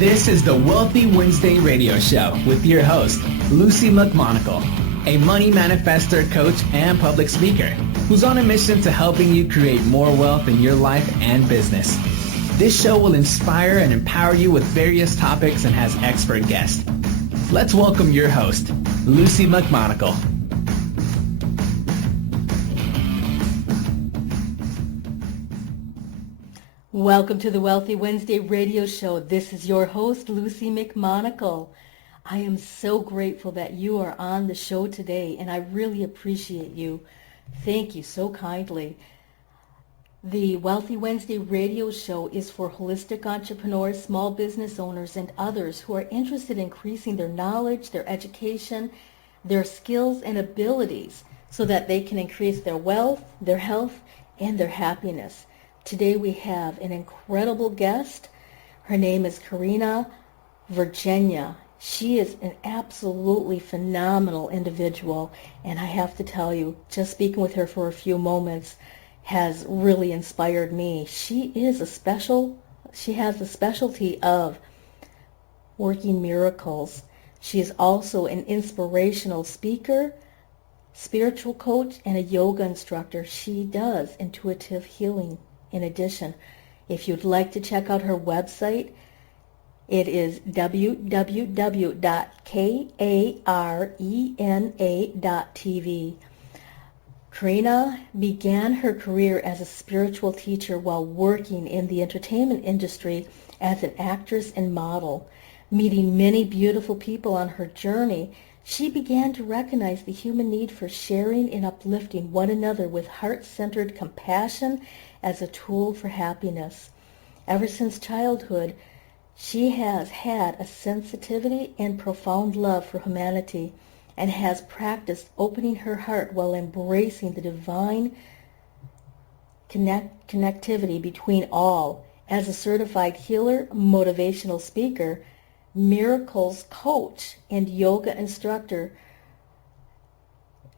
This is the Wealthy Wednesday radio show with your host, Luci McMonagle, a money manifestor, coach, and public speaker who's on a mission to helping you create more wealth in your life and business. This show will inspire and empower you with various topics and has expert guests. Let's welcome your host, Luci McMonagle. Welcome to the Wealthy Wednesday radio show. This is your host, Luci McMonagle. I am so grateful that you are on the show today, and I really appreciate you. Thank you so kindly. The Wealthy Wednesday radio show is for holistic entrepreneurs, small business owners, and others who are interested in increasing their knowledge, their education, their skills, and abilities so that they can increase their wealth, their health, and their happiness. Today we have an incredible guest. Her name is Karena Virginia. She is an absolutely phenomenal individual, and I have to tell you, just speaking with her for a few moments has really inspired me. She has the specialty of working miracles. She is also an inspirational speaker, spiritual coach, and a yoga instructor. She does intuitive healing. In addition, if you'd like to check out her website, it is www.karena.tv. Karena began her career as a spiritual teacher while working in the entertainment industry as an actress and model. Meeting many beautiful people on her journey, she began to recognize the human need for sharing and uplifting one another with heart-centered compassion as a tool for happiness. Ever since childhood, she has had a sensitivity and profound love for humanity and has practiced opening her heart while embracing the divine connectivity between all. As a certified healer, motivational speaker, miracles coach, and yoga instructor,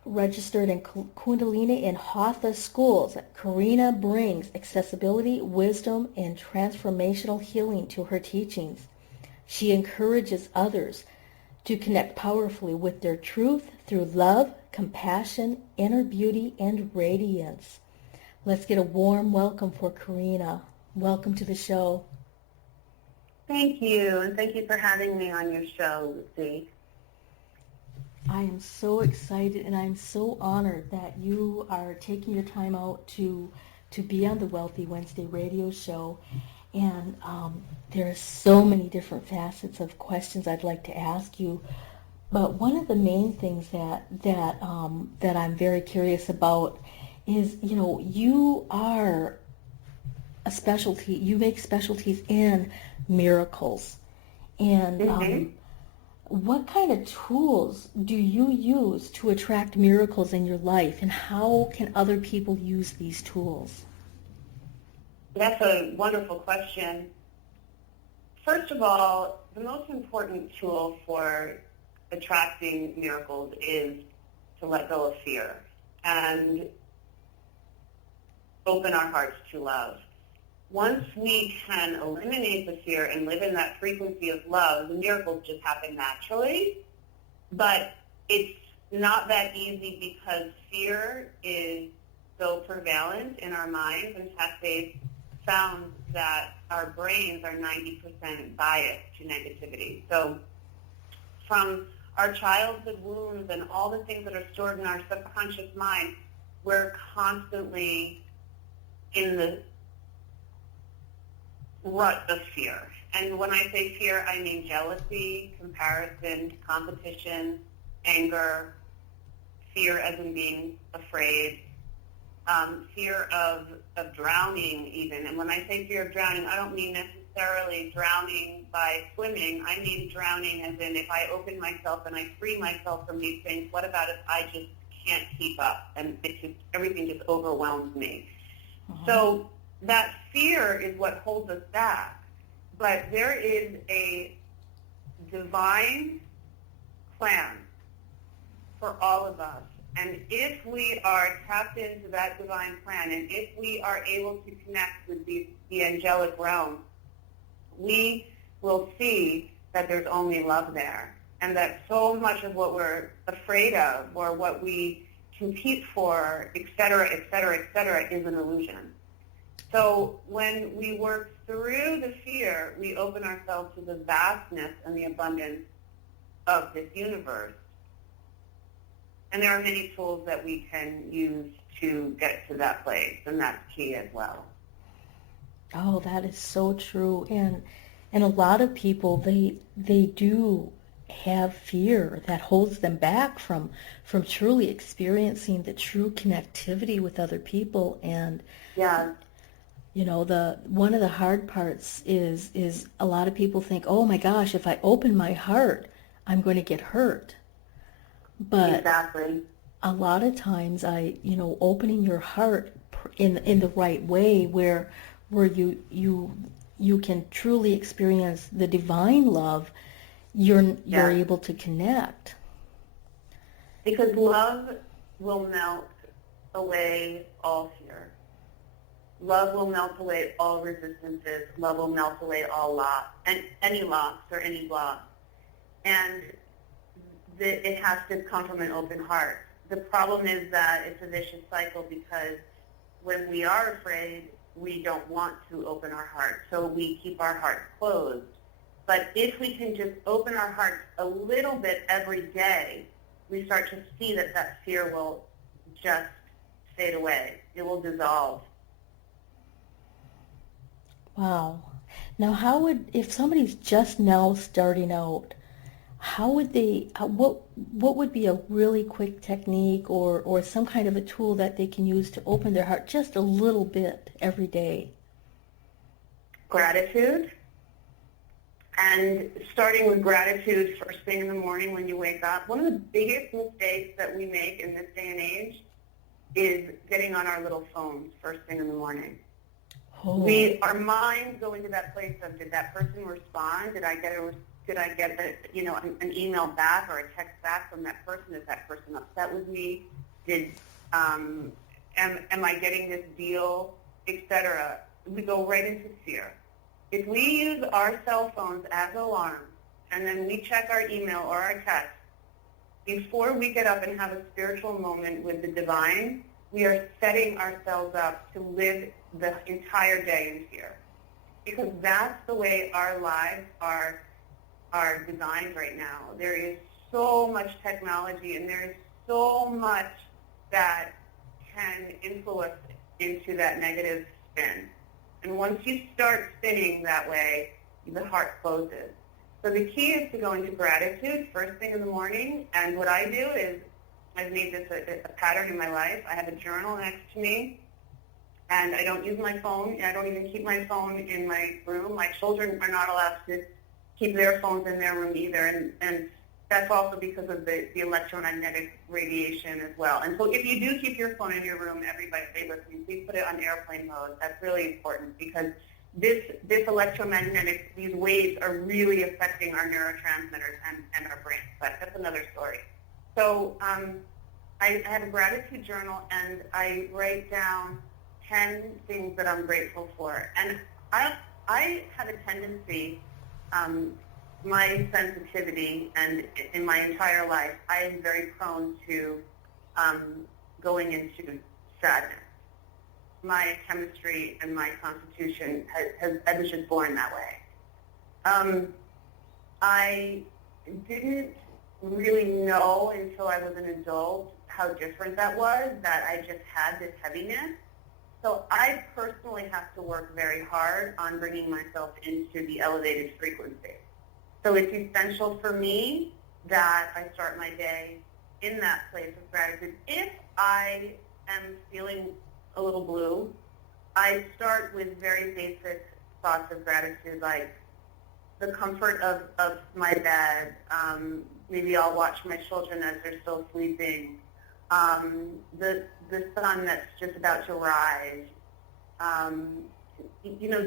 registered in Kundalini and Hatha schools, Karena brings accessibility, wisdom, and transformational healing to her teachings. She encourages others to connect powerfully with their truth through love, compassion, inner beauty, and radiance. Let's get a warm welcome for Karena. Welcome to the show. Thank you, and thank you for having me on your show, Lucy. I am so excited and I'm so honored that you are taking your time out to be on the Wealthy Wednesday radio show. And there are so many different facets of questions I'd like to ask you. But one of the main things that I'm very curious about is, you are a specialty. You make specialties in miracles. And what kind of tools do you use to attract miracles in your life, and how can other people use these tools? That's a wonderful question. First of all, the most important tool for attracting miracles is to let go of fear and open our hearts to love. Once we can eliminate the fear and live in that frequency of love, the miracles just happen naturally. But it's not that easy because fear is so prevalent in our minds. In fact, they've found that our brains are 90% biased to negativity. So from our childhood wounds and all the things that are stored in our subconscious mind, we're constantly in the rut of fear. And when I say fear, I mean jealousy, comparison, competition, anger, fear as in being afraid, fear of drowning even. And when I say fear of drowning, I don't mean necessarily drowning by swimming. I mean drowning as in if I open myself and I free myself from these things, what about if I just can't keep up and everything just overwhelms me? So that fear is what holds us back. But there is a divine plan for all of us. And if we are tapped into that divine plan, and if we are able to connect with the angelic realm, we we'll see that there's only love there, and that so much of what we're afraid of or what we compete for, et cetera, et cetera, et cetera, is an illusion. So when we work through the fear, we open ourselves to the vastness and the abundance of this universe. And there are many tools that we can use to get to that place, and that's key as well. Oh, that is so true. And a lot of people, they do have fear that holds them back from truly experiencing the true connectivity with other people. And yeah, you know, one of the hard parts is a lot of people think, oh my gosh, if I open my heart, I'm going to get hurt. But exactly. A lot of times opening your heart in the right way where you can truly experience the divine love, you're able to connect. Because love will melt away all fear. Love will melt away all resistances. Love will melt away all loss, and any loss or any block. And it has to come from an open heart. The problem is that it's a vicious cycle because when we are afraid, we don't want to open our heart, so we keep our hearts closed. But if we can just open our hearts a little bit every day, we start to see that fear will just fade away. It will dissolve. Wow. Now, if somebody's just now starting out, what would be a really quick technique or some kind of a tool that they can use to open their heart just a little bit every day? Gratitude. And starting with gratitude first thing in the morning when you wake up. One of the biggest mistakes that we make in this day and age is getting on our little phones first thing in the morning. Oh. Our minds go into that place of, did that person respond? Did I get an email back or a text back from that person? Is that person upset with me? Am I getting this deal, etc.? We go right into fear. If we use our cell phones as alarms and then we check our email or our text before we get up and have a spiritual moment with the divine, we are setting ourselves up to live the entire day in fear. Because that's the way our lives are designed right now. There is so much technology and there is so much that can influence into that negative spin. And once you start spinning that way, the heart closes. So the key is to go into gratitude first thing in the morning. And what I do is I've made this a pattern in my life. I have a journal next to me, and I don't use my phone. I don't even keep my phone in my room. My children are not allowed to keep their phones in their room either, and that's also because of the electromagnetic radiation as well. And so if you do keep your phone in your room, everybody listening, please put it on airplane mode. That's really important because this electromagnetic, these waves are really affecting our neurotransmitters and our brains. But that's another story. So I have a gratitude journal, and I write down 10 things that I'm grateful for. And I have a tendency, my sensitivity, and in my entire life, I am very prone to going into sadness. My chemistry and my constitution I was just born that way. I didn't really know until I was an adult how different that was, that I just had this heaviness. So I personally have to work very hard on bringing myself into the elevated frequency. So it's essential for me that I start my day in that place of gratitude. If I am feeling a little blue, I start with very basic thoughts of gratitude, like the comfort of my bed. Maybe I'll watch my children as they're still sleeping. The sun that's just about to rise.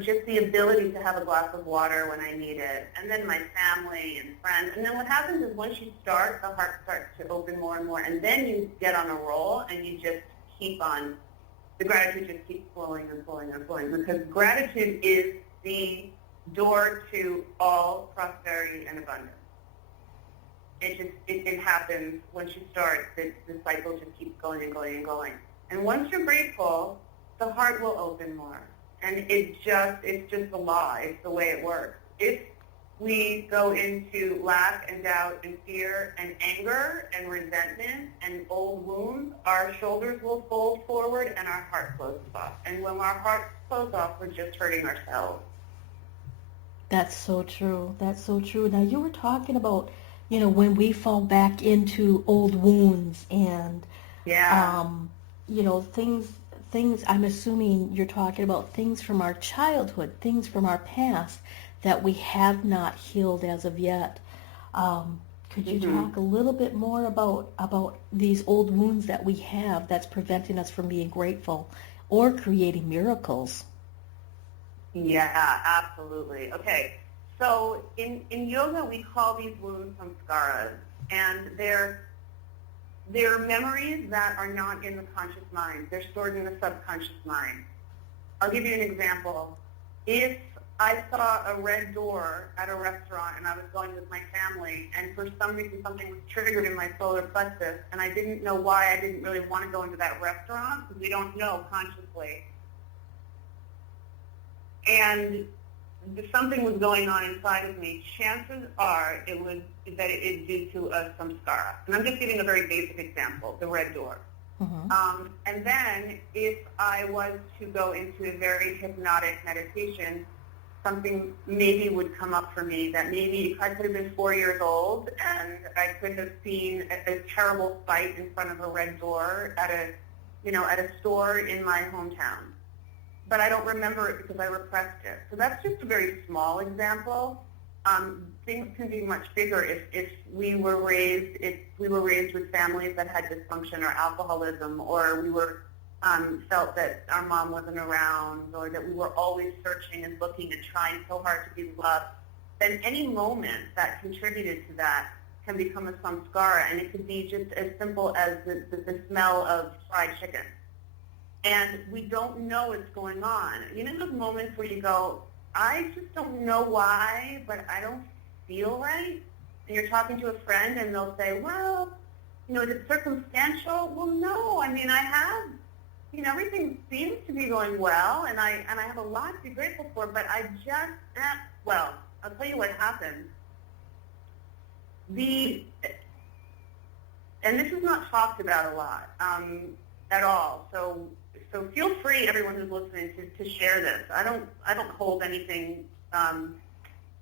Just the ability to have a glass of water when I need it. And then my family and friends. And then what happens is once you start, the heart starts to open more and more. And then you get on a roll and you just keep on. The gratitude just keeps flowing and flowing and flowing. Because gratitude is the door to all prosperity and abundance. It happens once you start. The cycle just keeps going and going and going. And once you're grateful, the heart will open more. And it's just the law. It's the way it works. If we go into lack and doubt and fear and anger and resentment and old wounds, our shoulders will fold forward and our heart closes off. And when our heart closes off, we're just hurting ourselves. That's so true. That's so true. Now, you were talking about, when we fall back into old wounds and, things, I'm assuming you're talking about things from our childhood, things from our past that we have not healed as of yet. Could you talk a little bit more about these old wounds that we have that's preventing us from being grateful or creating miracles? Yeah, absolutely. Okay, so in yoga we call these wounds samskaras, and they're memories that are not in the conscious mind. They're stored in the subconscious mind. I'll give you an example. If I saw a red door at a restaurant and I was going with my family, and for some reason something was triggered in my solar plexus, and I didn't know why I didn't really want to go into that restaurant, because we don't know consciously, and something was going on inside of me, chances are it is due to a samskara. And I'm just giving a very basic example, the red door. And then if I was to go into a very hypnotic meditation, something maybe would come up for me that maybe I could have been 4 years old and I could have seen a terrible sight in front of a red door at a store in my hometown. But I don't remember it because I repressed it. So that's just a very small example. Things can be much bigger if we were raised with families that had dysfunction or alcoholism, or we were felt that our mom wasn't around, or that we were always searching and looking and trying so hard to be loved. Then any moment that contributed to that can become a samskara, and it could be just as simple as the smell of fried chicken. And we don't know what's going on. Those moments where you go, I just don't know why, but I don't feel right. And you're talking to a friend and they'll say, well, is it circumstantial? Well, no. I have, everything seems to be going well, and I have a lot to be grateful for, but I just, well, I'll tell you what happened. And this is not talked about a lot at all. So feel free, everyone who's listening, to share this. I don't hold anything,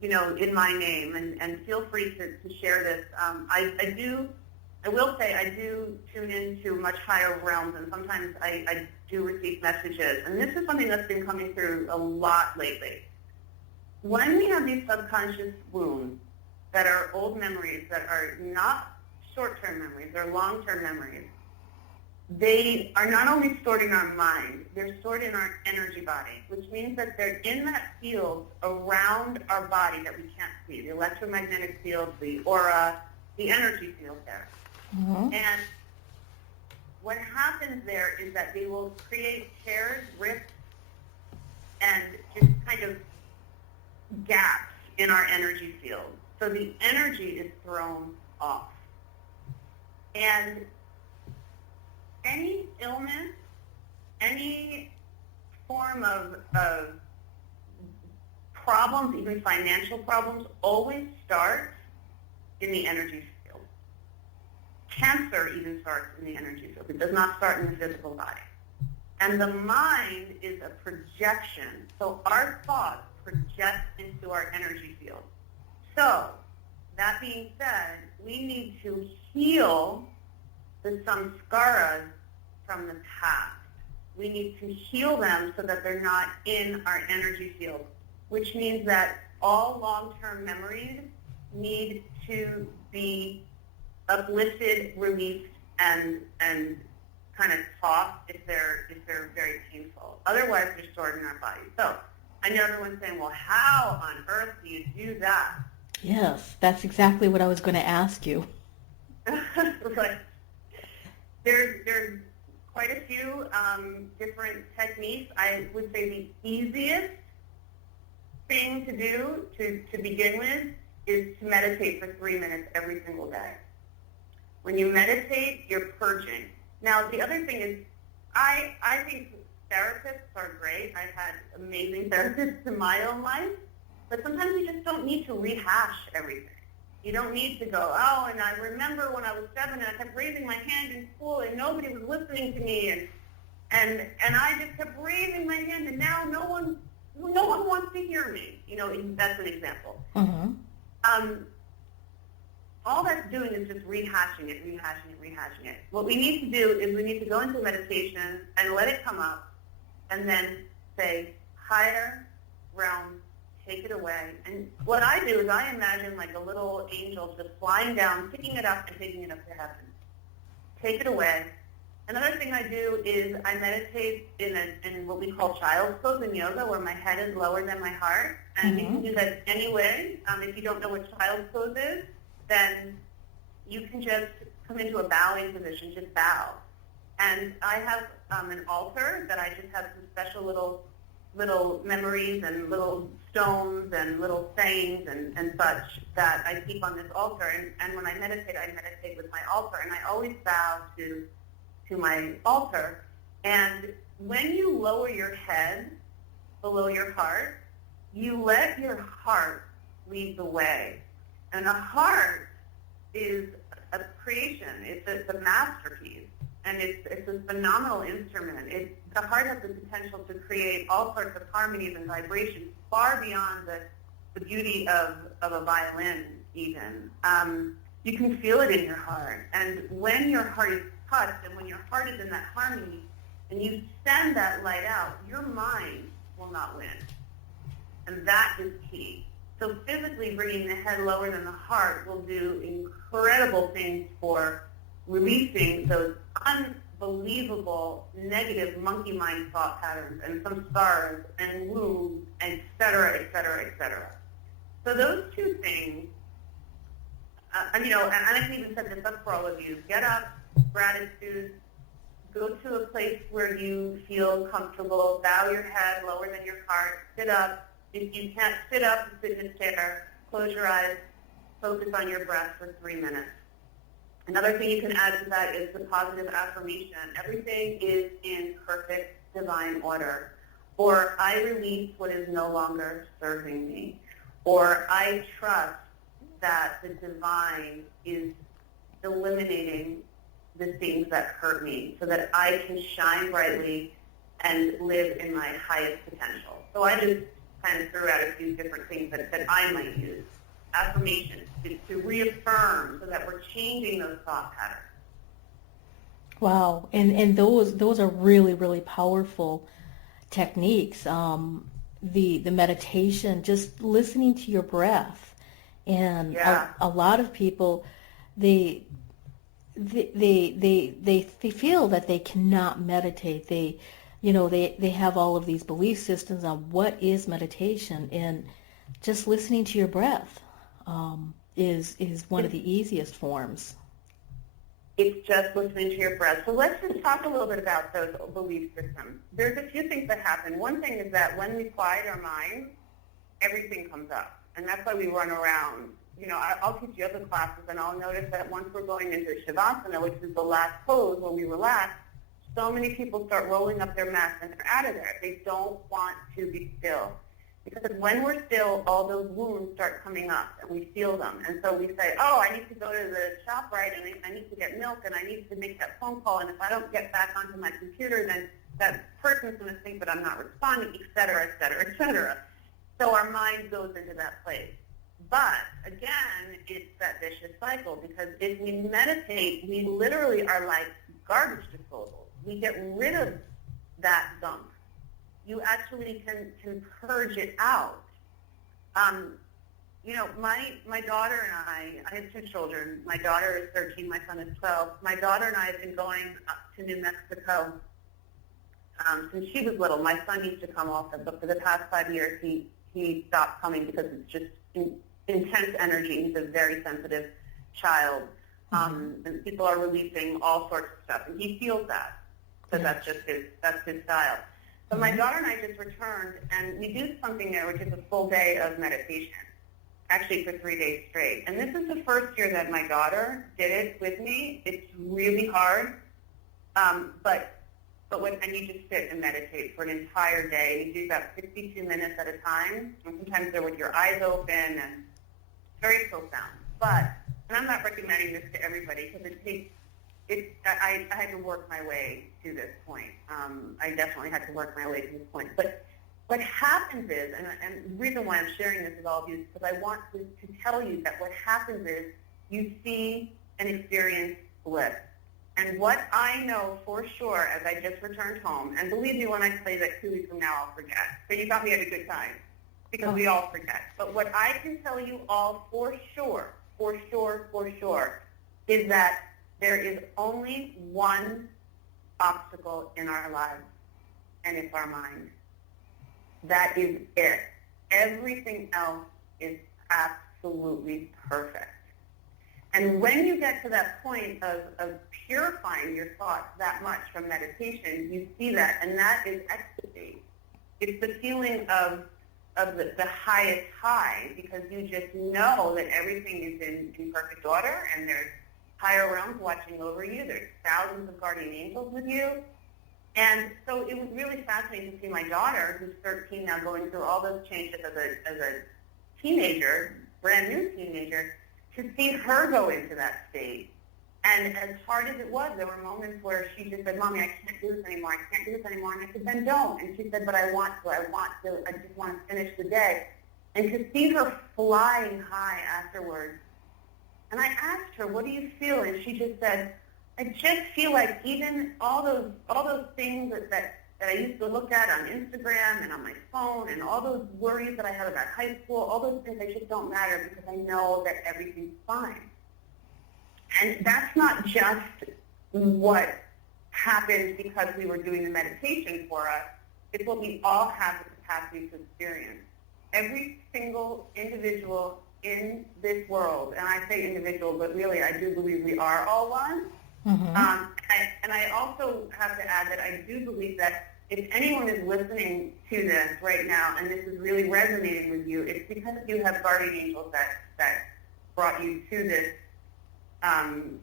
in my name, and feel free to share this. I will say I do tune into much higher realms, and sometimes I do receive messages. And this is something that's been coming through a lot lately. When we have these subconscious wounds that are old memories, that are not short-term memories, they're long-term memories, they are not only stored in our mind, they're stored in our energy body, which means that they're in that field around our body that we can't see, the electromagnetic field, the aura, the energy field there. And what happens there is that they will create tears, rifts, and just kind of gaps in our energy field. So the energy is thrown off. And any illness, any form of problems, even financial problems, always starts in the energy field. Cancer even starts in the energy field. It does not start in the physical body. And the mind is a projection. So our thoughts project into our energy field. So, that being said, we need to heal the samskaras from the past. We need to heal them so that they're not in our energy field, which means that all long-term memories need to be uplifted, released, and kind of tossed if they're very painful. Otherwise, they're stored in our body. So I know everyone's saying, well, how on earth do you do that? Yes, that's exactly what I was going to ask you. Right. There's quite a few different techniques. I would say the easiest thing to do to begin with is to meditate for 3 minutes every single day. When you meditate, you're purging. Now, the other thing is, I think therapists are great. I've had amazing therapists in my own life, but sometimes you just don't need to rehash everything. You don't need to go, oh, and I remember when I was 7 and I kept raising my hand in school and nobody was listening to me, and I just kept raising my hand and now no one wants to hear me. You know, that's an example. Mm-hmm. All that's doing is just rehashing it. What we need to do is we need to go into meditation and let it come up and then say, higher realm, take it away. And what I do is I imagine like a little angel just flying down, picking it up and taking it up to heaven. Take it away. Another thing I do is I meditate in what we call child's pose in yoga, where my head is lower than my heart. And you can do that any way. If you don't know what child's pose is, then you can just come into a bowing position, just bow. And I have an altar that I just have some special little memories and little stones and little sayings and such that I keep on this altar. And when I meditate with my altar, and I always bow to my altar. And when you lower your head below your heart, you let your heart lead the way. And a heart is a creation. It's a masterpiece. And it's a phenomenal instrument. The heart has the potential to create all sorts of harmonies and vibrations far beyond the beauty of a violin even. You can feel it in your heart. And when your heart is touched and when your heart is in that harmony and you send that light out, your mind will not win. And that is key. So physically bringing the head lower than the heart will do incredible things for releasing those unbelievable negative monkey mind thought patterns and some scars and wounds, et cetera, et cetera, et cetera. So those two things, and I can even set this up for all of you. Get up, gratitude, go to a place where you feel comfortable, bow your head lower than your heart, sit up. If you can't sit up, sit in a chair, close your eyes, focus on your breath for 3 minutes. Another thing you can add to that is the positive affirmation. Everything is in perfect divine order. Or I release what is no longer serving me. Or I trust that the divine is eliminating the things that hurt me so that I can shine brightly and live in my highest potential. So I just kind of threw out a few different things that I might use. Affirmations to reaffirm so that we're changing those thought patterns. Wow, and those are really, really powerful techniques. The meditation, just listening to your breath, and a lot of people they feel that they cannot meditate. They have all of these belief systems on what is meditation, and just listening to your breath is one of the easiest forms. It's just listening to your breath. So let's just talk a little bit about those belief systems. There's a few things that happen. One thing is that when we quiet our minds, everything comes up, and that's why we run around. I'll teach yoga classes, and I'll notice that once we're going into Shavasana, which is the last pose where we relax, so many people start rolling up their mats and they're out of there. They don't want to be still. Because when we're still, all those wounds start coming up, and we feel them. And so we say, oh, I need to go to the shop, right, and I need to get milk, and I need to make that phone call, and if I don't get back onto my computer, then that person's going to think that I'm not responding, et cetera, et cetera, et cetera. So our mind goes into that place. But, again, it's that vicious cycle, because if we meditate, we literally are like garbage disposal. We get rid of that gunk. You actually can purge it out. My daughter and I have 2 children. My daughter is 13, my son is 12. My daughter and I have been going up to New Mexico since she was little. My son used to come also, but for the past 5 years he stopped coming because it's just intense energy. He's a very sensitive child. And people are releasing all sorts of stuff, and he feels that. So that's his style. But my daughter and I just returned, and we do something there, which is a full day of meditation, actually for 3 days straight. And this is the first year that my daughter did it with me. It's really hard, and you just sit and meditate for an entire day. You do about 62 minutes at a time, and sometimes they're with your eyes open, and it's very profound. But, and I'm not recommending this to everybody because I had to work my way to this point. I definitely had to work my way to this point. But what happens is, and the reason why I'm sharing this with all of you is because I want to tell you that what happens is you see and experience bliss. And what I know for sure as I just returned home, and believe me when I say that 2 weeks from now I'll forget, but you got me at a good time, because we all forget. But what I can tell you all for sure, is that there is only one obstacle in our lives, and it's our mind. That is it. Everything else is absolutely perfect. And when you get to that point of purifying your thoughts that much from meditation, you see that, and that is ecstasy. It's the feeling of the highest high, because you just know that everything is in perfect order, and there's higher realms watching over you. There's thousands of guardian angels with you. And so it was really fascinating to see my daughter, who's 13 now, going through all those changes as a teenager, brand new teenager, to see her go into that state. And as hard as it was, there were moments where she just said, Mommy, I can't do this anymore. And I said, then don't. And she said, but I want to. I just want to finish the day. And to see her flying high afterwards. And I asked her, what do you feel? And she just said, I just feel like even all those things that I used to look at on Instagram and on my phone, and all those worries that I had about high school, all those things, they just don't matter, because I know that everything's fine. And that's not just what happened because we were doing the meditation for us. It's what we all have the capacity to experience. Every single individual in this world, and I say individual, but really I do believe we are all one. Mm-hmm. And I also have to add that I do believe that if anyone is listening to this right now and this is really resonating with you, it's because you have guardian angels that brought you to this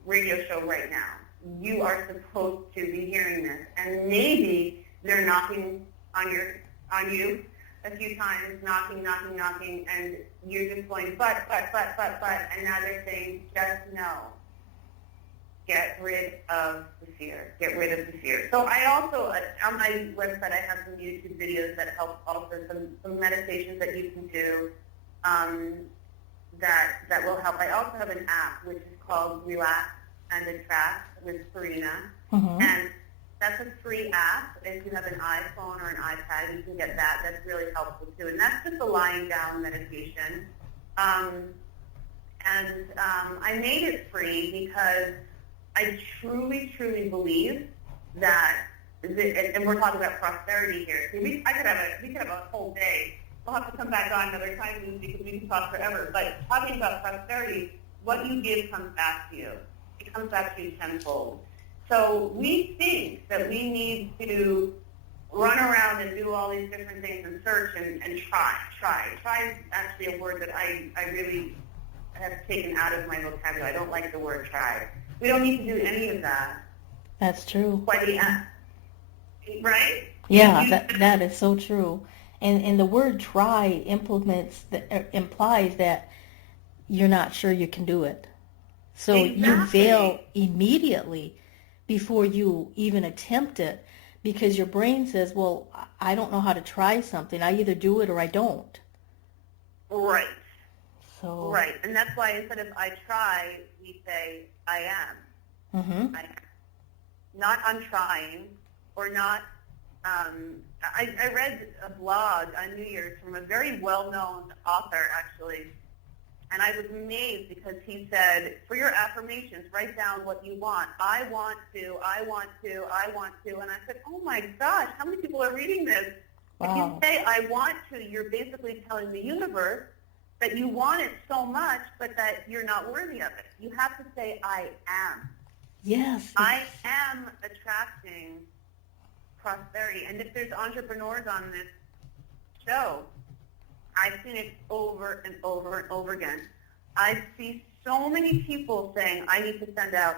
radio show right now. You are supposed to be hearing this, and maybe they're knocking on you a few times, knocking, and you're just going, but, and now they're saying, just know. Get rid of the fear. Get rid of the fear. So I also, on my website, I have some YouTube videos that help also some meditations that you can do that will help. I also have an app which is called Relax and Attract with Karena. Mm-hmm. And that's a free app. If you have an iPhone or an iPad, you can get that. That's really helpful too. And that's just a lying down meditation. I made it free because I truly, truly believe that, and we're talking about prosperity here. See, we could have a whole day. We'll have to come back on another time, Lucy, because we can talk forever. But talking about prosperity, what you give comes back to you. It comes back to you tenfold. So we think that we need to run around and do all these different things and search and try. Try is actually a word that I really have taken out of my vocabulary. I don't like the word try. We don't need to do any of that. That's true. Right? Yeah, that is so true. And the word try implies that you're not sure you can do it. So exactly. You fail immediately before you even attempt it, because your brain says, well, I don't know how to try something. I either do it or I don't. Right. So. Right. And that's why instead of I try, we say I am. Mm-hmm. I am. Not I'm trying, or not. I read a blog on New Year's from a very well-known author, actually, and I was amazed because he said, for your affirmations, write down what you want. I want to, I want to, I want to. And I said, oh my gosh, how many people are reading this? Wow. If you say I want to, you're basically telling the universe that you want it so much, but that you're not worthy of it. You have to say I am. Yes. I am attracting prosperity. And if there's entrepreneurs on this show, I've seen it over and over and over again. I see so many people saying, I need to send out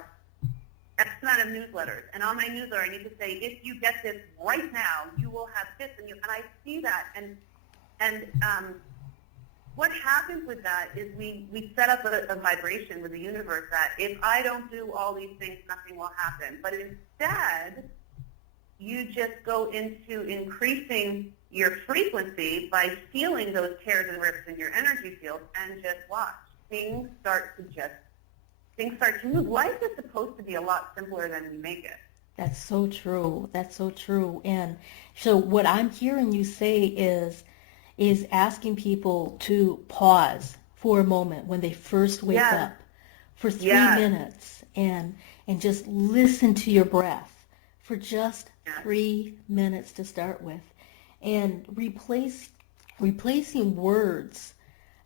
X amount of newsletters. And on my newsletter, I need to say, if you get this right now, you will have this. And I see that. And what happens with that is we set up a vibration with the universe that if I don't do all these things, nothing will happen. But instead, you just go into increasing your frequency by feeling those tears and rips in your energy field, and just watch. Things start to move. Life is supposed to be a lot simpler than we make it. That's so true. That's so true. And so what I'm hearing you say is asking people to pause for a moment when they first wake up for 3 minutes and just listen to your breath for just 3 minutes to start with, and replacing words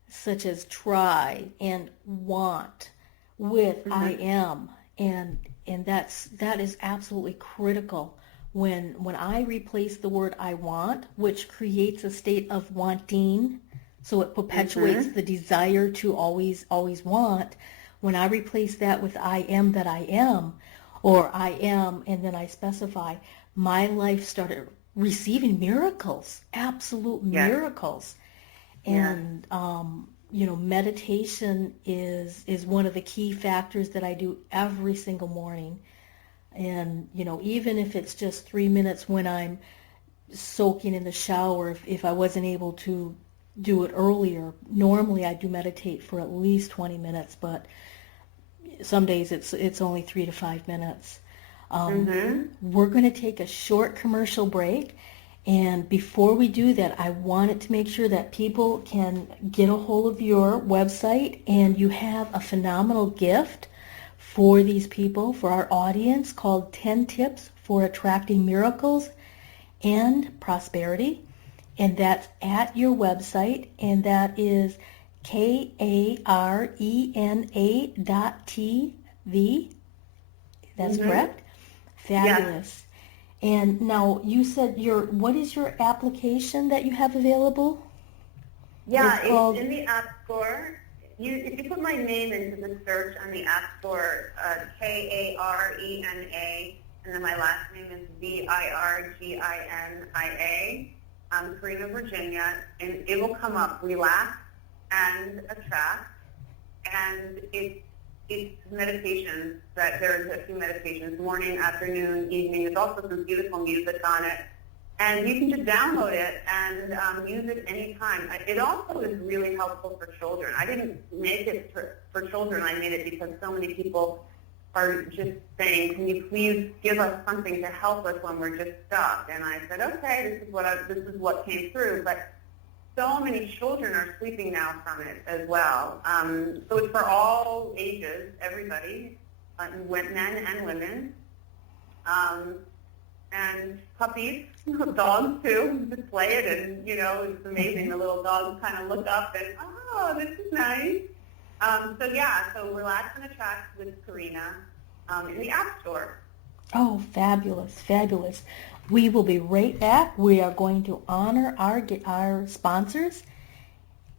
such as try and want with I am, and that is absolutely critical. When I replace the word I want, which creates a state of wanting, so it perpetuates the desire to always want, when I replace that with I am that I am, or I am, and then I specify, my life started receiving miracles, absolute miracles. And, meditation is one of the key factors that I do every single morning. And, even if it's just 3 minutes when I'm soaking in the shower, if I wasn't able to do it earlier, normally I do meditate for at least 20 minutes, but some days it's only 3 to 5 minutes. We're going to take a short commercial break. And before we do that, I wanted to make sure that people can get a hold of your website, and you have a phenomenal gift for these people, for our audience, called 10 Tips for Attracting Miracles and Prosperity. And that's at your website, and that is karena.tv. That's correct? Fabulous. And now you said what is your application that you have available? Yeah, it's in the App Store. If you put my name into the search on the App Store, Karena, and then my last name is Virginia. Karena Virginia, and it will come up, Relax and Attract, and it's meditations. That there's a few meditations, morning, afternoon, evening. There's also some beautiful music on it, and you can just download it and use it anytime. It also is really helpful for children. I didn't make it for children. I made it because so many people are just saying, can you please give us something to help us when we're just stuck? And I said, okay, this is what came through. But so many children are sleeping now from it as well. So it's for all ages, everybody, men and women, and puppies, dogs too. Just play it, and it's amazing. The little dogs kind of look up and, oh, this is nice. So Relax and Attract with Karena in the App Store. Oh, fabulous, fabulous. We will be right back. We are going to honor our sponsors.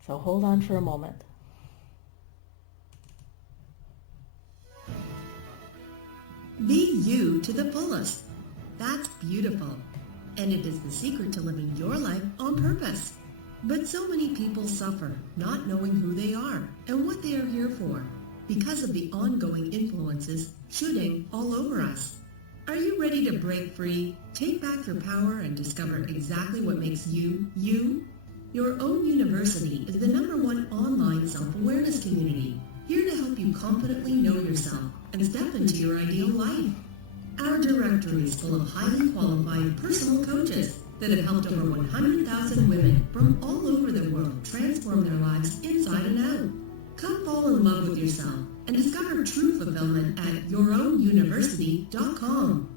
So hold on for a moment. Be you to the fullest. That's beautiful. And it is the secret to living your life on purpose. But so many people suffer not knowing who they are and what they are here for because of the ongoing influences shooting all over us. Are you ready to break free, take back your power, and discover exactly what makes you, you? Your Own University is the #1 online self-awareness community, here to help you confidently know yourself and step into your ideal life. Our directory is full of highly qualified personal coaches that have helped over 100,000 women from all over the world transform their lives inside and out. Come fall in love with yourself and discover true fulfillment at yourownuniversity.com.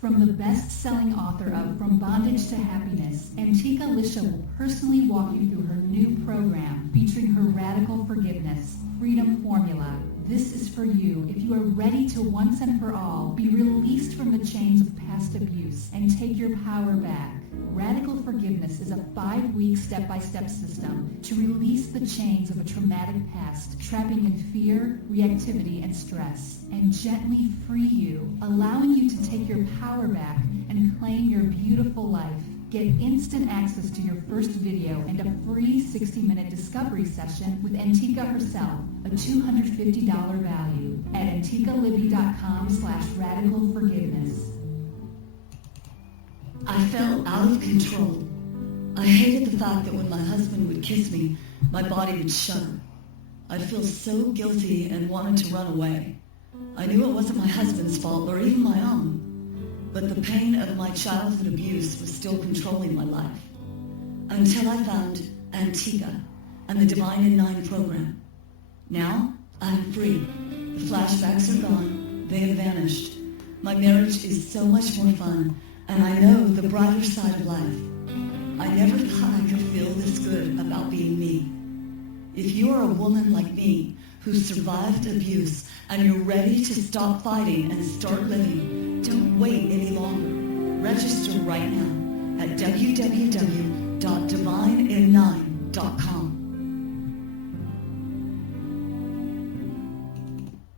From the best-selling author of From Bondage to Happiness, Antika Lisha will personally walk you through her new program featuring her radical forgiveness. freedom formula. This is for you if you are ready to once and for all be released from the chains of past abuse and take your power back. Radical Forgiveness is a 5-week step-by-step system to release the chains of a traumatic past, trapping in fear, reactivity, and stress, and gently free you, allowing you to take your power back and claim your beautiful life. Get instant access to your first video and a free 60-minute discovery session with Antika herself, a $250 value, at antikalibby.com/radicalforgiveness. I felt out of control. I hated the fact that when my husband would kiss me, my body would shudder. I'd feel so guilty and wanted to run away. I knew it wasn't my husband's fault or even my own, but the pain of my childhood abuse was still controlling my life. Until I found Antika and the Divine in 9 program. Now, I'm free. The flashbacks are gone. They have vanished. My marriage is so much more fun, and I know the brighter side of life. I never thought I could feel this good about being me. If you are a woman like me who survived abuse and you're ready to stop fighting and start living, don't wait any longer. Register right now at www.divinein9.com.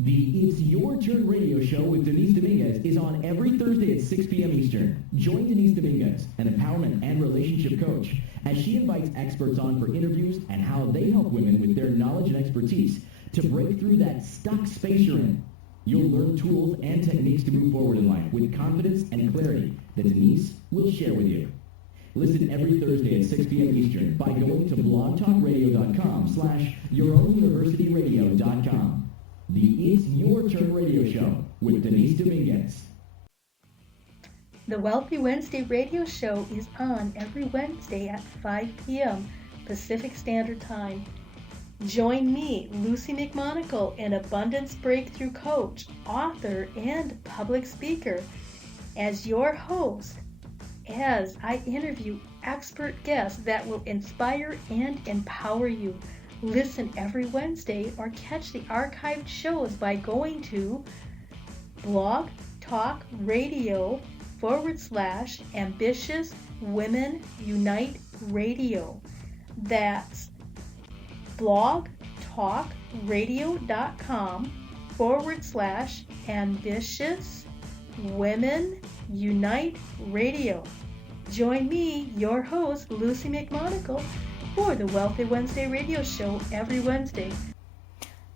The It's Your Turn radio show with Denise Dominguez is on every Thursday at 6 p.m. Eastern. Join Denise Dominguez, an empowerment and relationship coach, as she invites experts on for interviews and how they help women with their knowledge and expertise to break through that stuck space you're in. You'll learn tools and techniques to move forward in life with confidence and clarity that Denise will share with you. Listen every Thursday at 6 p.m. Eastern by going to blogtalkradio.com/yourownuniversityradio.com. The It's Your Turn radio show with Denise Dominguez. The Wealthy Wednesday radio show is on every Wednesday at 5 p.m. Pacific Standard Time. Join me, Luci McMonagle, an abundance breakthrough coach, author, and public speaker, as your host, as I interview expert guests that will inspire and empower you. Listen every Wednesday or catch the archived shows by going to Blog Talk Radio /Ambitious Women Unite Radio. That's blogtalkradio.com /Ambitious Women Unite Radio. Join me, your host, Luci McMonagle, for the Wealthy Wednesday radio show every Wednesday.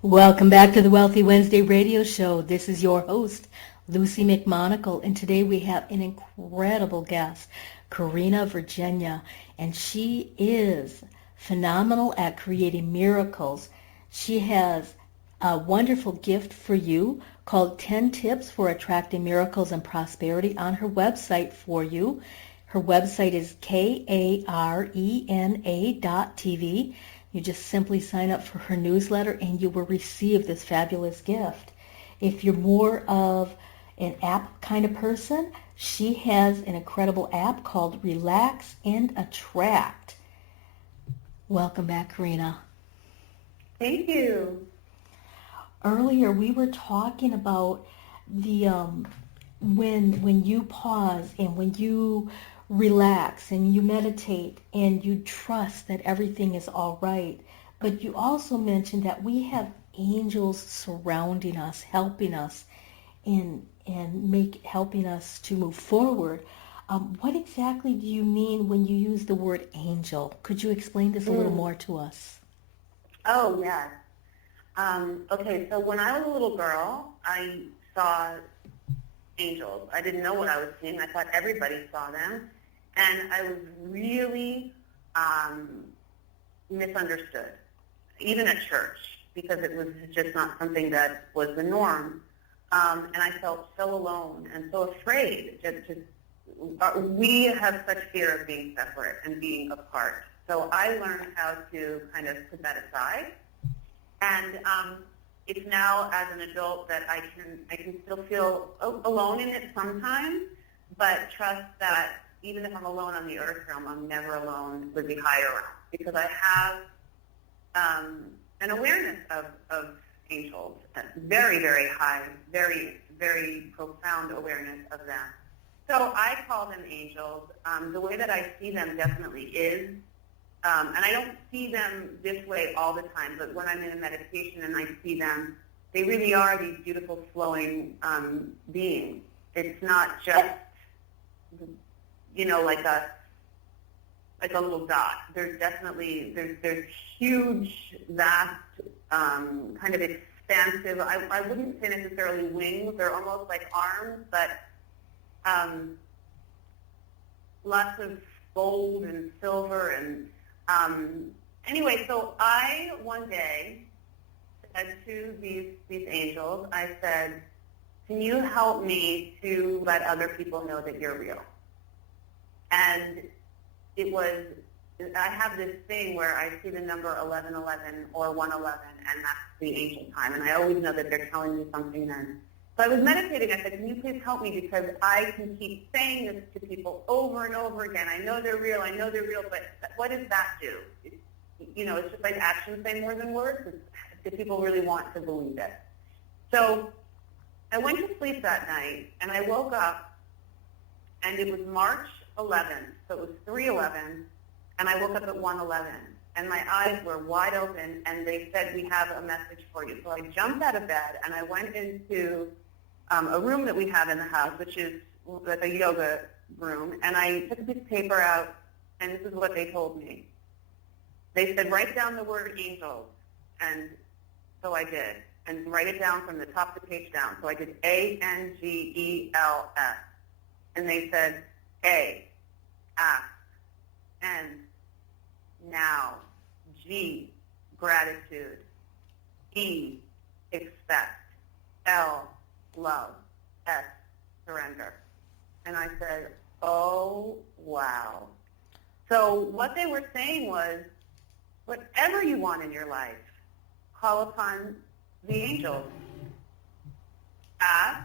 Welcome back to the Wealthy Wednesday radio show. This is your host, Luci McMonagle, and today we have an incredible guest, Karena Virginia, and she is phenomenal at creating miracles. She has a wonderful gift for you called 10 Tips for Attracting Miracles and Prosperity on her website for you. Her website is karena.tv. You just simply sign up for her newsletter and you will receive this fabulous gift. If you're more of an app kind of person, she has an incredible app called Relax and Attract. Welcome back, Karena. Thank you. Earlier we were talking about the when you pause and when you relax and you meditate and you trust that everything is all right. But you also mentioned that we have angels surrounding us, helping us, and helping us to move forward. What exactly do you mean when you use the word angel? Could you explain this a little more to us? Oh, yes. Okay, so when I was a little girl, I saw angels. I didn't know what I was seeing. I thought everybody saw them. And I was really misunderstood, even at church, because it was just not something that was the norm. And I felt so alone and so afraid. We have such fear of being separate and being apart. So I learned how to kind of put that aside. And it's now as an adult that I can still feel alone in it sometimes, but trust that even if I'm alone on the earth realm, I'm never alone with the higher realm, because I have an awareness of angels, very, very high, very, very profound awareness of them. So I call them angels. The way that I see them definitely is, and I don't see them this way all the time, but when I'm in a meditation and I see them, they really are these beautiful flowing beings. It's not just, like a little dot. There's definitely, there's huge, vast, kind of expansive, I wouldn't say necessarily wings, they're almost like arms, but lots of gold and silver. And anyway, so I one day said to these angels, I said, can you help me to let other people know that you're real? And it was, I have this thing where I see the number 1111 or 111, and that's the angel time, and I always know that they're telling me something then. So I was meditating. I said, can you please help me, because I can keep saying this to people over and over again. I know they're real, but what does that do? It's just like actions say more than words. Do people really want to believe it? So I went to sleep that night, and I woke up, and it was March 11th, so it was 3/11, and I woke up at 1:11, and my eyes were wide open, and they said, we have a message for you. So I jumped out of bed, and I went into a room that we have in the house, which is like a yoga room, and I took a piece of paper out, and this is what they told me. They said, write down the word angels, and so I did, and write it down from the top of the page down. So I did ANGELS, and they said, A, ask, N, now, G, gratitude, E, expect, L, love, S, surrender. And I said, oh, wow. So what they were saying was, whatever you want in your life, call upon the angels. Ask,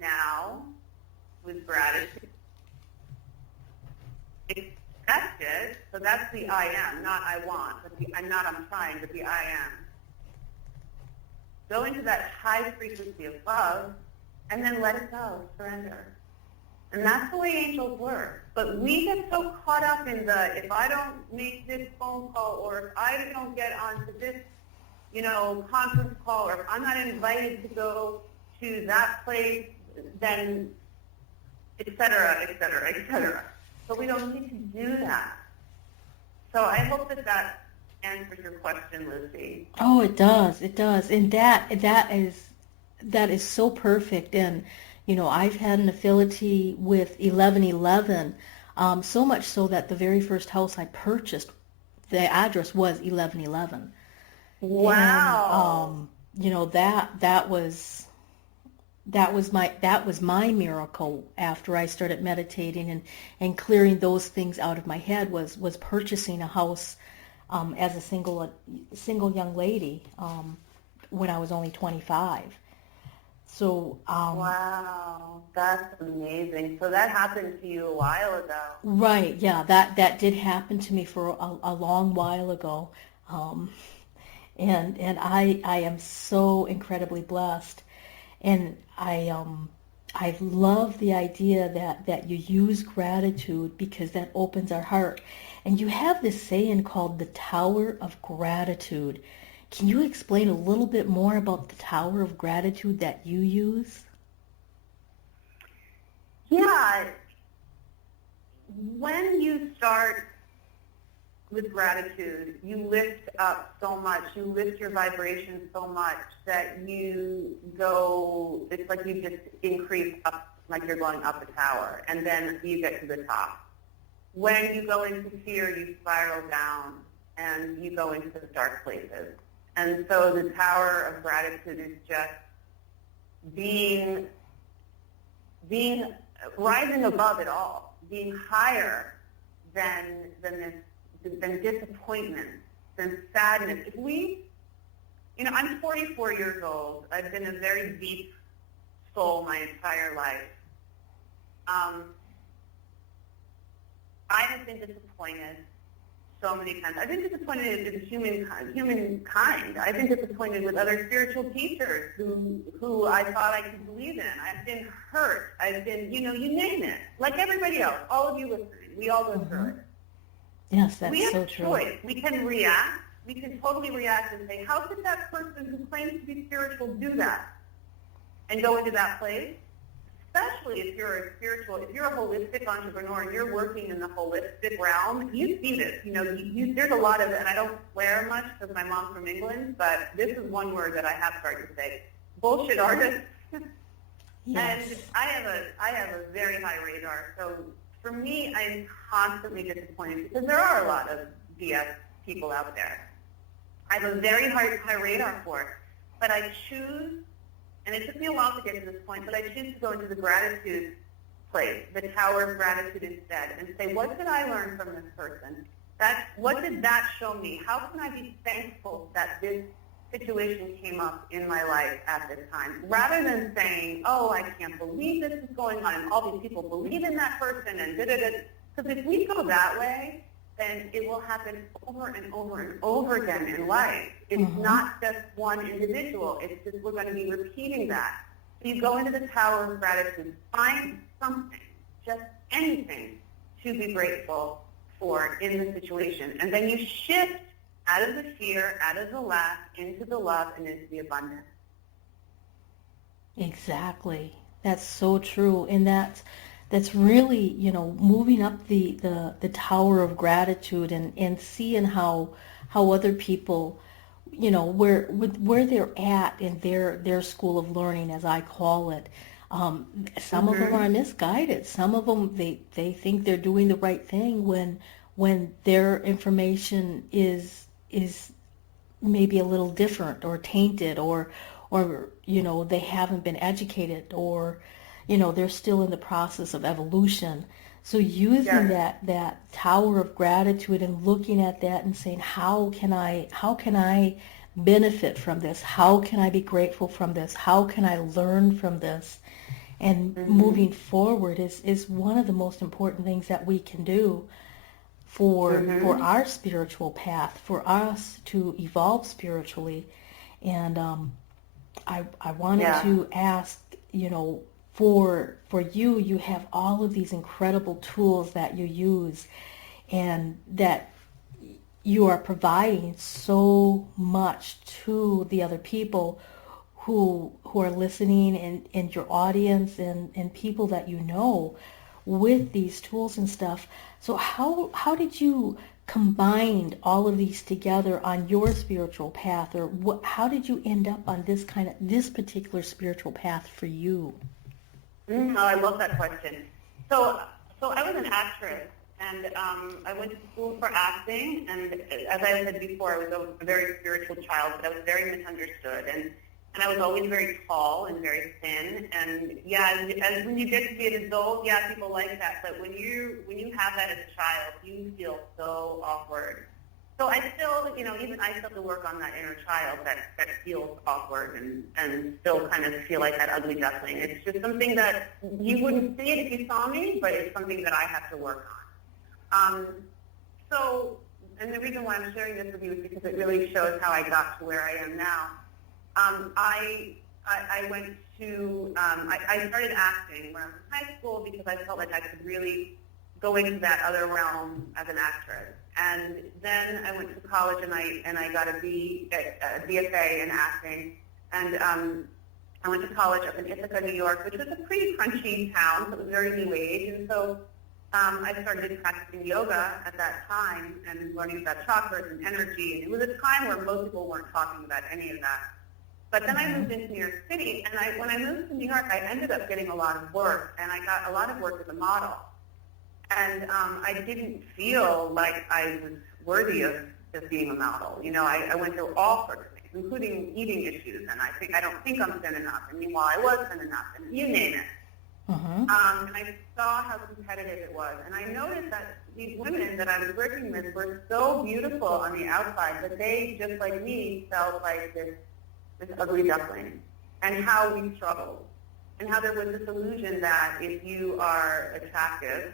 now, with gratitude. Expect it, so that's the I am, not I want, but I'm trying, but the I am. Go into that high frequency of love, and then let it go, surrender. And that's the way angels work. But we get so caught up in the, if I don't make this phone call, or if I don't get onto this, conference call, or if I'm not invited to go to that place, then et cetera, et cetera, et cetera. But we don't need to do that. So I hope that answers your question, Lucy. Oh, it does. It does. And that is so perfect. And, I've had an affinity with 1111, so much so that the very first house I purchased, the address was 1111. Wow. And, that was my miracle after I started meditating and clearing those things out of my head was purchasing a house as a single young lady when I was only 25. So wow, that's amazing. So that happened to you a while ago. Right, yeah, that did happen to me for a long while ago. And I am so incredibly blessed. And I love the idea that you use gratitude, because that opens our heart. And you have this saying called the Tower of Gratitude. Can you explain a little bit more about the Tower of Gratitude that you use? Yeah. When you start with gratitude, you lift up so much, you lift your vibration so much that you go, it's like you just increase up, like you're going up a tower, and then you get to the top. When you go into fear, you spiral down, and you go into the dark places. And so the Tower of Gratitude is just being rising above it all, being higher than disappointment, than sadness. If we, I'm 44 years old. I've been a very deep soul my entire life. I have been disappointed so many times. I've been disappointed in humankind. I've been disappointed with other spiritual teachers who I thought I could believe in. I've been hurt. I've been, you name it. Like everybody else, all of you listening, we all go through it. Yes, that's we have so a true. choice. We can react. We can totally react and say, how could that person who claims to be spiritual do that? And go into that place. Especially if you're a holistic entrepreneur and you're working in the holistic realm, you see this. There's a lot of, and I don't swear much because my mom's from England, but this is one word that I have started to say: bullshit artists. Yes. And I have a very high radar. So for me, I'm constantly disappointed because there are a lot of BS people out there. I have a very high radar for it, but I choose. And it took me a while to get to this point, but I choose to go into the gratitude place, the tower of gratitude instead, and say, what did I learn from this person? What did that show me? How can I be thankful that this situation came up in my life at this time? Rather than saying, oh, I can't believe this is going on, and all these people believe in that person, and da-da-da. Because if we go that way, then it will happen over and over and over again in life. It's not just one individual. It's just we're going to be repeating that. So you go into the tower of gratitude, find something, just anything, to be grateful for in the situation. And then you shift out of the fear, out of the lack, into the love, and into the abundance. Exactly. That's so true. And that's really, moving up the tower of gratitude and seeing how other people, where they're at in their school of learning, as I call it. Some of them are misguided. Some of them, they think they're doing the right thing when their information is maybe a little different or tainted or they haven't been educated or they're still in the process of evolution. So using that tower of gratitude and looking at that and saying, how can I benefit from this? How can I be grateful from this? How can I learn from this? And moving forward is one of the most important things that we can do for our spiritual path, for us to evolve spiritually. And I wanted to ask, for you have all of these incredible tools that you use and that you are providing so much to the other people who are listening and your audience and people that with these tools and stuff. So how did you combine all of these together on your spiritual path, or how did you end up on this particular spiritual path for you? Oh, I love that question. So I was an actress, and I went to school for acting, and as I said before, I was a very spiritual child, but I was very misunderstood, and I was always very tall and very thin, and and when you get to be an adult, people like that, but when you have that as a child, you feel so awkward. So I still, even I still have to work on that inner child that feels awkward and still kind of feel like that ugly duckling. It's just something that you wouldn't see it if you saw me, but it's something that I have to work on. And the reason why I'm sharing this with you is because it really shows how I got to where I am now. I started acting when I was in high school because I felt like I could really go into that other realm as an actress. And then I went to college and I got a BFA in acting. And I went to college up in Ithaca, New York, which was a pretty crunchy town, so it was very new age. And so I started practicing yoga at that time and learning about chakras and energy. And it was a time where most people weren't talking about any of that. But then I moved into New York City, and when I moved to New York, I ended up getting a lot of work, and I got a lot of work as a model. And I didn't feel like I was worthy of being a model. I went through all sorts of things, including eating issues, and I don't think I'm thin enough. And meanwhile, I was thin enough, and you name it. And I saw how competitive it was, and I noticed that these women that I was working with were so beautiful on the outside, but they, just like me, felt like this ugly duckling, and how we struggled, and how there was this illusion that if you are attractive,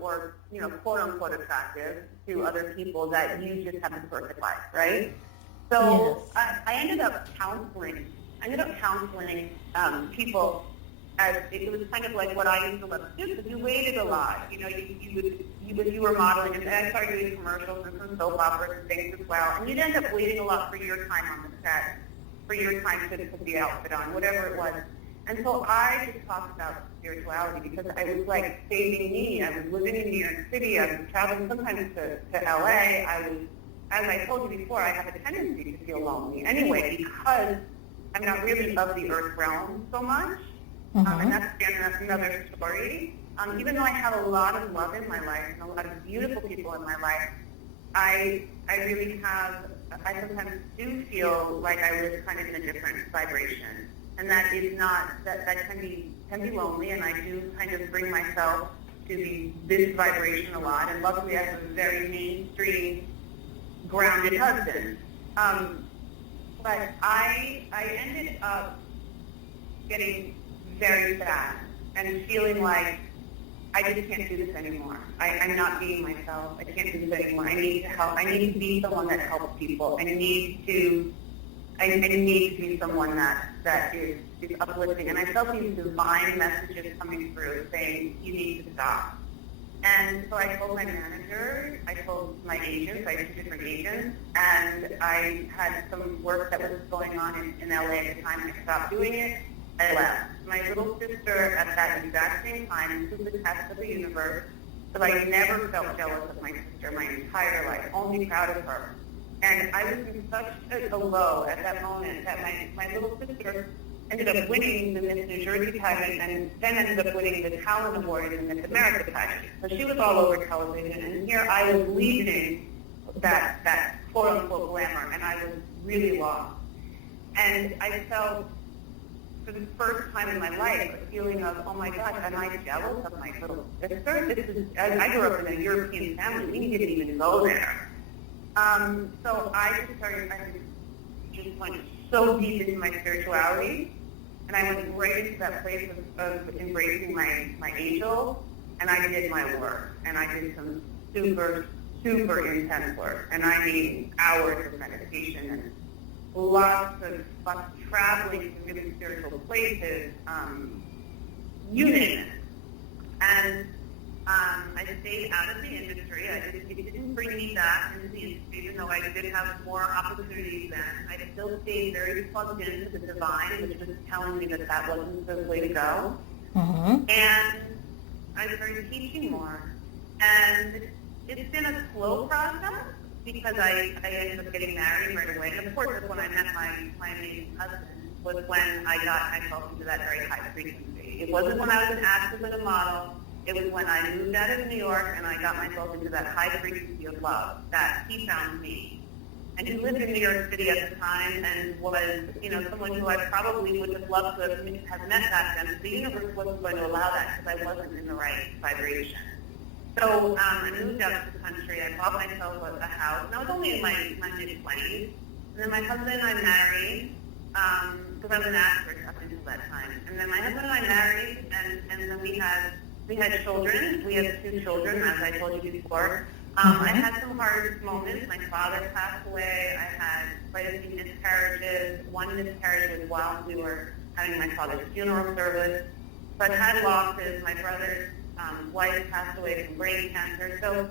or, quote unquote attractive to other people that you just have the perfect life, right? So Yes. I ended up counseling. People as it was kind of like what I used to love to do because you waited a lot. You were modeling, and I started doing commercials and some soap operas and things as well. And you'd end up waiting a lot for your time on the set, for your time to put the outfit on, whatever it was. And so I just talked about spirituality because I was like saving me. I was living in New York City. I was traveling sometimes to LA. As I told you before, I have a tendency to feel lonely anyway because I'm not really of the earth realm so much. And that's another story. Even though I have a lot of love in my life and a lot of beautiful people in my life, I sometimes do feel like I live kind of in a different vibration. And that is not, that can be lonely, and I do kind of bring myself to this vibration a lot. And luckily I have a very mainstream, grounded husband. But I ended up getting very sad and feeling like I just can't do this anymore. I'm not being myself. I can't do this anymore. I need to help. I need to be someone that helps people. I need to be someone that is uplifting. And I felt these divine messages coming through saying, you need to stop. And so I told my manager, I told my agents, I had 2 different agents, and I had some work that was going on in LA at the time. I stopped doing it. I left. My little sister at that exact same time took the test of the universe, so I never felt jealous of my sister my entire life, only proud of her. And I was in such a low at that moment that my little sister ended up winning the Miss New Jersey pageant and then ended up winning the Talent Award in the Miss America pageant. So she was all over television, and here I was leaving that quote-unquote glamour, and I was really lost. And I felt, for the first time in my life, a feeling of, oh my gosh, am I jealous of my little sister? I grew up in a European family. We didn't even go there. So I just went so deep into my spirituality, and I went right into that place of embracing my angel, and I did my work, and I did some super, super intense work, and I mean hours of meditation and lots of traveling to really spiritual places, you name it. And I stayed out of the industry. It didn't bring me back into the industry, even though I did have more opportunities then. I still stayed very plugged into the divine, which was telling me that wasn't the way to go. And I started teaching more. And it's been a slow process because I ended up getting married right away. And of course, that's when I met my amazing husband, was when I got myself into that very high frequency. It wasn't when I was an actress and a model. It was when I moved out of New York and I got myself into that high frequency of love that he found me. And he lived in New York City at the time and was, someone who I probably would have loved to have met back then. The universe wasn't going to allow that because I wasn't in the right vibration. So I moved out to the country. I bought myself a house, and I was only in my mid-20s. And then my husband and I married, because I was an actress up until that time. And then my husband and I married, and then we had children. We have 2 children, as I told you before. I had some hard moments. My father passed away. I had quite a few miscarriages. One miscarriage was while we were having my father's funeral service. So I had losses. My brother's wife passed away from brain cancer. So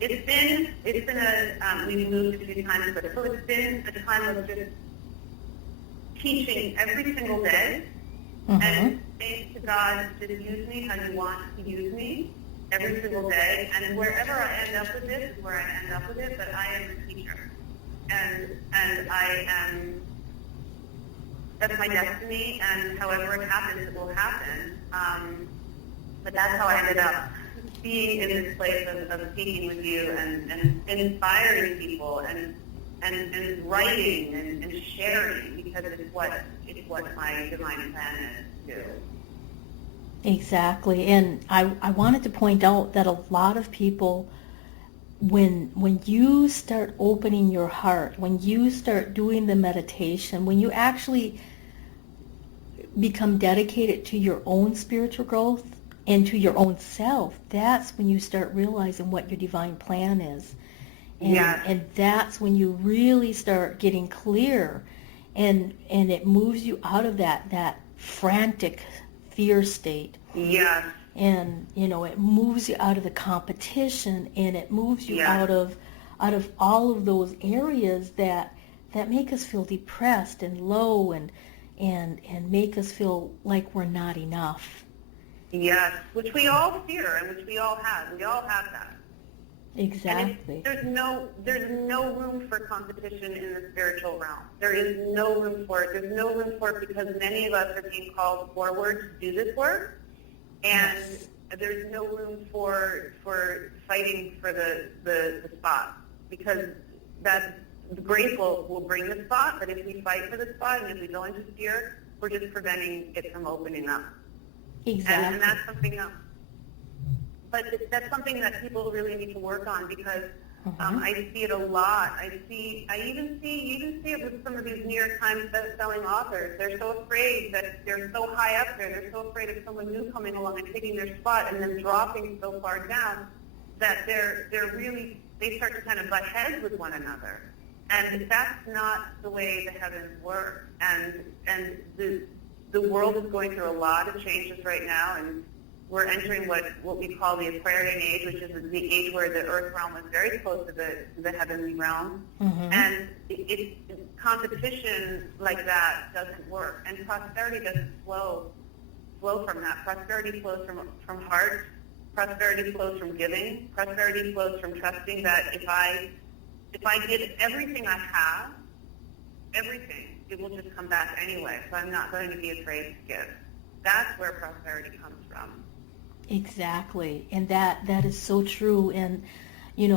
it's been we've moved a few times, but so it's been a time of just teaching every single day and saying to God, just use me how you want to use me every single day. And wherever I end up with this is where I end up with it, but I am a teacher. And I am, that's my destiny, and however it happens, it will happen. But that's how I ended up being in this place of speaking with you and inspiring people and writing and sharing, because it's what my divine plan is to do. Exactly. And I wanted to point out that a lot of people, when you start opening your heart, when you start doing the meditation, when you actually become dedicated to your own spiritual growth, into your own self, that's when you start realizing what your divine plan is. And that's when you really start getting clear, and it moves you out of that frantic fear state. Yes. And, it moves you out of the competition, and it moves you out of all of those areas that make us feel depressed and low and make us feel like we're not enough. Yes, which we all fear and which we all have. We all have that. Exactly. There's no room for competition in the spiritual realm. There is no room for it. There's no room for it because many of us are being called forward to do this work, and there's no room for fighting for the spot, because the grace will bring the spot, but if we fight for the spot and if we go into fear, we're just preventing it from opening up. Exactly. And that's something else. But that's something that people really need to work on, because I see it a lot. I even see it with some of these New York Times best-selling authors. They're so afraid that they're so high up there. They're so afraid of someone new coming along and taking their spot and then dropping so far down that they start to kind of butt heads with one another. And that's not the way the heavens work. And the world is going through a lot of changes right now, and we're entering what we call the Aquarian age, which is the age where the earth realm is very close to the heavenly realm. And competition like that doesn't work. And prosperity doesn't flow from that. Prosperity flows from heart. Prosperity flows from giving. Prosperity flows from trusting that if I give everything I have, everything, it will just come back anyway. So I'm not going to be afraid to give. That's where prosperity comes from. Exactly, and that is so true. And we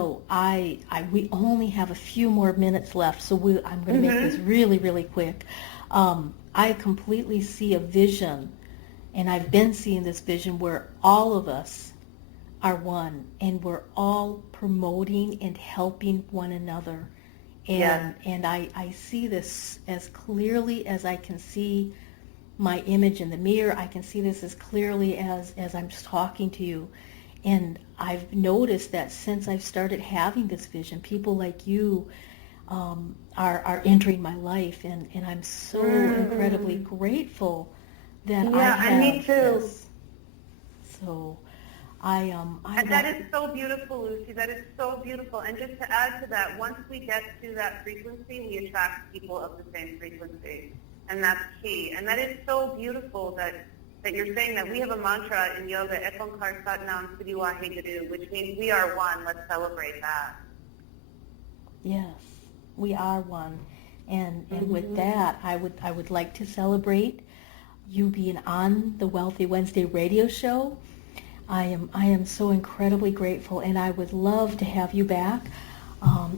only have a few more minutes left, so I'm going to make this really, really quick. I completely see a vision, and I've been seeing this vision where all of us are one, and we're all promoting and helping one another. And I see this as clearly as I can see my image in the mirror. I can see this as clearly as I'm just talking to you. And I've noticed that since I've started having this vision, people like you are entering my life, and I'm so incredibly grateful that I have and me too. this. So and that is so beautiful, Lucy. That is so beautiful. And just to add to that, once we get to that frequency, we attract people of the same frequency. And that's key. And that is so beautiful that you're saying that. We have a mantra in yoga, Ekonkar Satnam Siddhiwaheguru, which means we are one. Let's celebrate that. Yes, we are one. And with that, I would like to celebrate you being on the Wealthy Wednesday radio show. I am so incredibly grateful, and I would love to have you back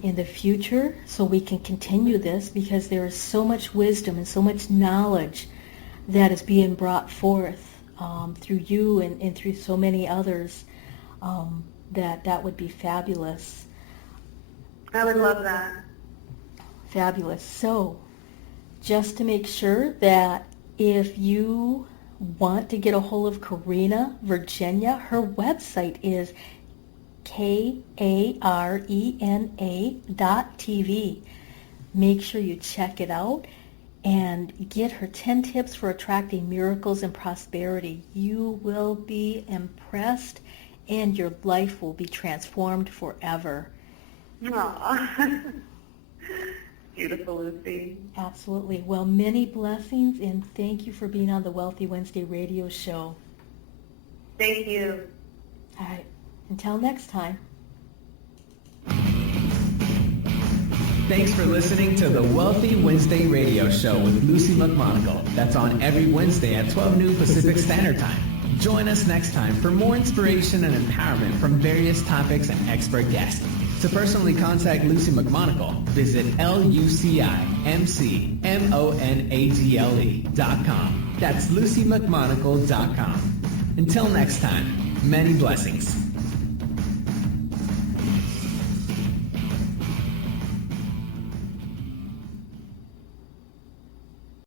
in the future so we can continue this, because there is so much wisdom and so much knowledge that is being brought forth through you and through so many others, that would be fabulous. I would love that. Fabulous. So just to make sure that if you want to get a hold of Karena Virginia, her website is karena.tv. Make sure you check it out and get her 10 tips for attracting miracles and prosperity. You will be impressed, and your life will be transformed forever. Aww. Beautiful, Lucy. Absolutely. Well, many blessings, and thank you for being on the Wealthy Wednesday radio show. Thank you. All right. Until next time. Thanks for listening to the Wealthy Wednesday radio show with Luci McMonagle. That's on every Wednesday at 12 noon Pacific Standard Time. Join us next time for more inspiration and empowerment from various topics and expert guests. To personally contact Luci McMonagle, visit LuciMonagle.com. That's LuciMcMonagle.com. Until next time, many blessings.